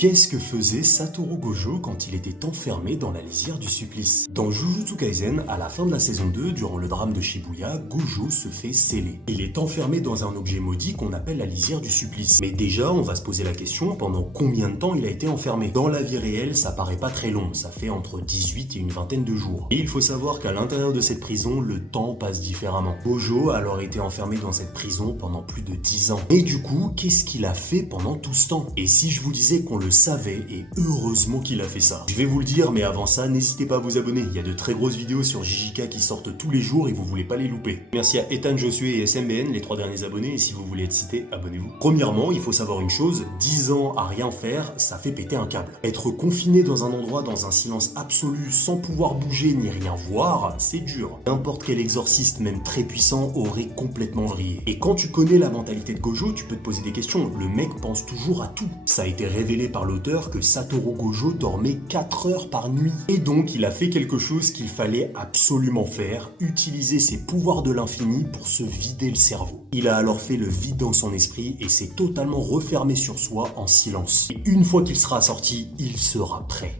Qu'est-ce que faisait Satoru Gojo quand il était enfermé dans la lisière du supplice? Dans Jujutsu Kaisen, à la fin de la saison 2, durant le drame de Shibuya, Gojo se fait sceller. Il est enfermé dans un objet maudit qu'on appelle la lisière du supplice. Mais déjà, on va se poser la question, pendant combien de temps il a été enfermé? Dans la vie réelle, ça paraît pas très long, ça fait entre 18 et une vingtaine de jours. Et il faut savoir qu'à l'intérieur de cette prison, le temps passe différemment. Gojo a alors été enfermé dans cette prison pendant plus de 10 ans. Et du coup, qu'est-ce qu'il a fait pendant tout ce temps? Et si je vous disais qu'on le savait, et heureusement qu'il a fait ça. Je vais vous le dire, mais avant ça, n'hésitez pas à vous abonner. Il y a de très grosses vidéos sur JJK qui sortent tous les jours et vous voulez pas les louper. Merci à Ethan Josué et SMBN, les 3 derniers abonnés, et si vous voulez être cité, abonnez-vous. Premièrement, il faut savoir une chose, 10 ans à rien faire, ça fait péter un câble. Être confiné dans un endroit dans un silence absolu, sans pouvoir bouger ni rien voir, c'est dur. N'importe quel exorciste, même très puissant, aurait complètement vrillé. Et quand tu connais la mentalité de Gojo, tu peux te poser des questions. Le mec pense toujours à tout. Ça a été révélé par l'auteur que Satoru Gojo dormait 4 heures par nuit. Et donc il a fait quelque chose qu'il fallait absolument faire, utiliser ses pouvoirs de l'infini pour se vider le cerveau. Il a alors fait le vide dans son esprit et s'est totalement refermé sur soi en silence. Et une fois qu'il sera sorti, il sera prêt.